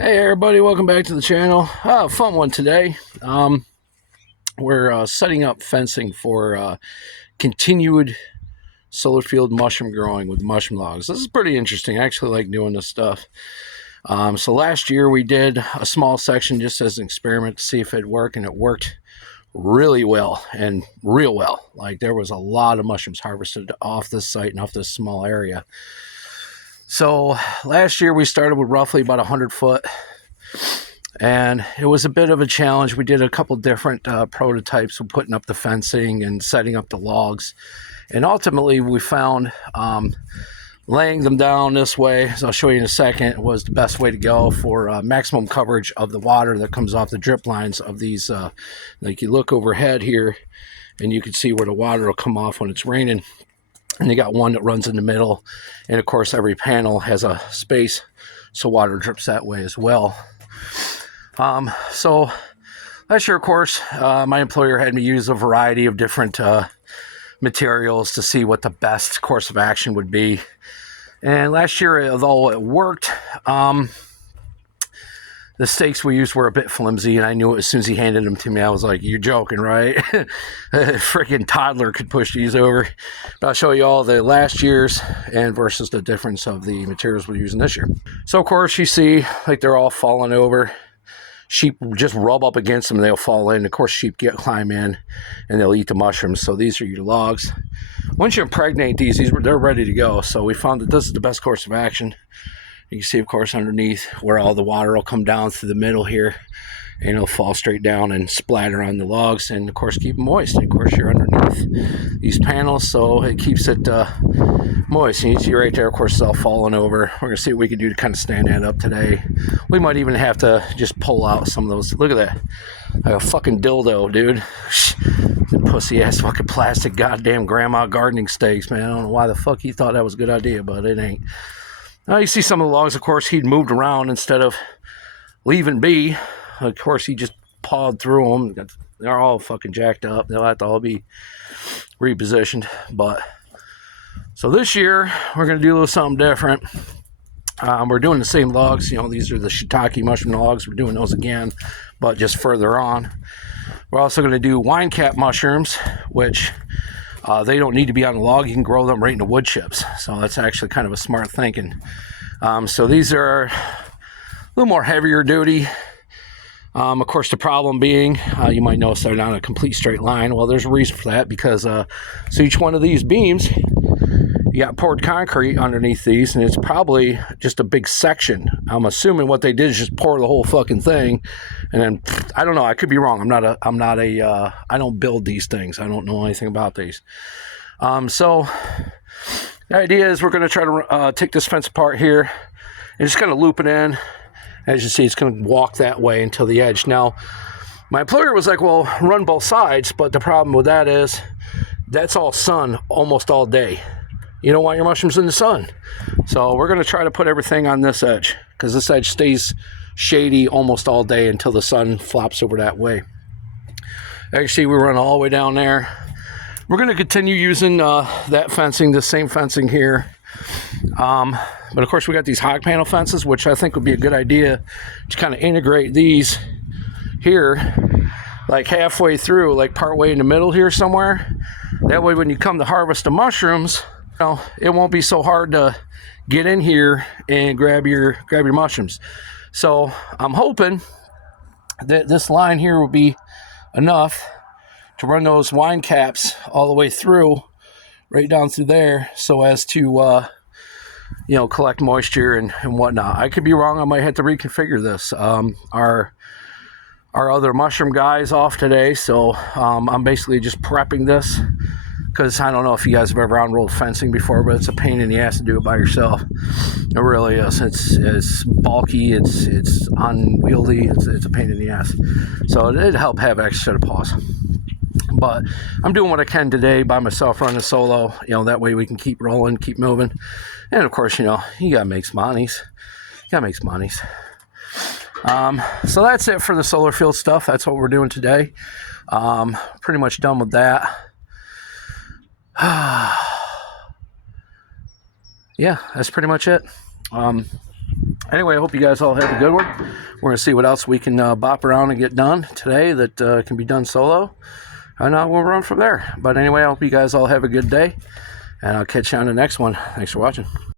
Hey everybody, welcome back to the channel. Fun one today. We're setting up fencing for continued solar field mushroom growing with mushroom logs. This is pretty interesting. I actually like doing this stuff. So last year we did a small section just as an experiment to see if it'd work, and it worked really well and real well. Like, there was a lot of mushrooms harvested off this site and off this small area. So last year we started with roughly about 100 foot. And it was a bit of a challenge. We did a couple different prototypes of putting up the fencing and setting up the logs. And ultimately, we found laying them down this way, as I'll show you in a second, was the best way to go for maximum coverage of the water that comes off the drip lines of these. Like, you look overhead here, and you can see where the water will come off when it's raining. And you got one that runs in the middle. And, of course, every panel has a space, so water drips that way as well. So last year, of course, my employer had me use a variety of different materials to see what the best course of action would be. And last year, although it worked, the stakes we used were a bit flimsy, and I knew it as soon as he handed them to me. I was like, "You're joking, right?" A freaking toddler could push these over. But I'll show you all the last year's and versus the difference of the materials we're using this year. So, of course, you see, like, they're all falling over. Sheep just rub up against them and they'll fall in. Of course, sheep climb in and they'll eat the mushrooms. So these are your logs. Once you impregnate they're ready to go. So we found that this is the best course of action. You can see, of course, underneath where all the water will come down through the middle here, and it'll fall straight down and splatter on the logs, and of course keep them moist. And of course, you're underneath these panels, so it keeps it moist. And you see right there, of course, it's all falling over. We're gonna see what we can do to kind of stand that up today. We might even have to just pull out some of those. Look at that, like a fucking dildo, dude. The pussy ass fucking plastic goddamn grandma gardening stakes, man. I don't know why the fuck he thought that was a good idea, but it ain't. Now you see some of the logs, of course, he'd moved around instead of leaving be. Of course, he just pawed through them. They're all fucking jacked up. They'll have to all be repositioned. But so this year, we're going to do a little something different. We're doing the same logs. You know, these are the shiitake mushroom logs. We're doing those again, but just further on. We're also going to do wine cap mushrooms, which they don't need to be on the log. You can grow them right in the wood chips. So that's actually kind of a smart thinking. So these are a little more heavier duty. Of course, the problem being, you might notice they're not a complete straight line. Well, there's a reason for that, because so each one of these beams, you got poured concrete underneath these, and it's probably just a big section. I'm assuming what they did is just pour the whole fucking thing, and then I don't know. I could be wrong. I don't build these things. I don't know anything about these. So the idea is we're going to try to take this fence apart here and just kind of loop it in. As you see, it's going to walk that way until the edge. Now, my employer was like, well, run both sides, but the problem with that is that's all sun almost all day. You don't want your mushrooms in the sun. So we're going to try to put everything on this edge, because this edge stays shady almost all day until the sun flops over that way. Actually, we run all the way down there. We're going to continue using that fencing, the same fencing here. But of course, we got these hog panel fences, which I think would be a good idea to kind of integrate these here, like halfway through, like partway in the middle here somewhere. That way, when you come to harvest the mushrooms, you know, it won't be so hard to get in here and grab your mushrooms. So I'm hoping that this line here will be enough to run those wine caps all the way through, right down through there, so as to collect moisture and whatnot. I could be wrong. I might have to reconfigure this. Our other mushroom guy is off today, so I'm basically just prepping this, because I don't know if you guys have ever unrolled fencing before, but it's a pain in the ass to do it by yourself. It really is. It's bulky. It's unwieldy. It's a pain in the ass. So it'd help have extra set of paws. But I'm doing what I can today by myself, running solo. That way we can keep rolling, keep moving. And of course, you gotta make some monies. So that's it for the solar field stuff. That's what we're doing today. Pretty much done with that. Yeah, that's pretty much it. Anyway, I hope you guys all have a good one. We're going to see what else we can bop around and get done today that can be done solo. And we'll run from there. But anyway, I hope you guys all have a good day. And I'll catch you on the next one. Thanks for watching.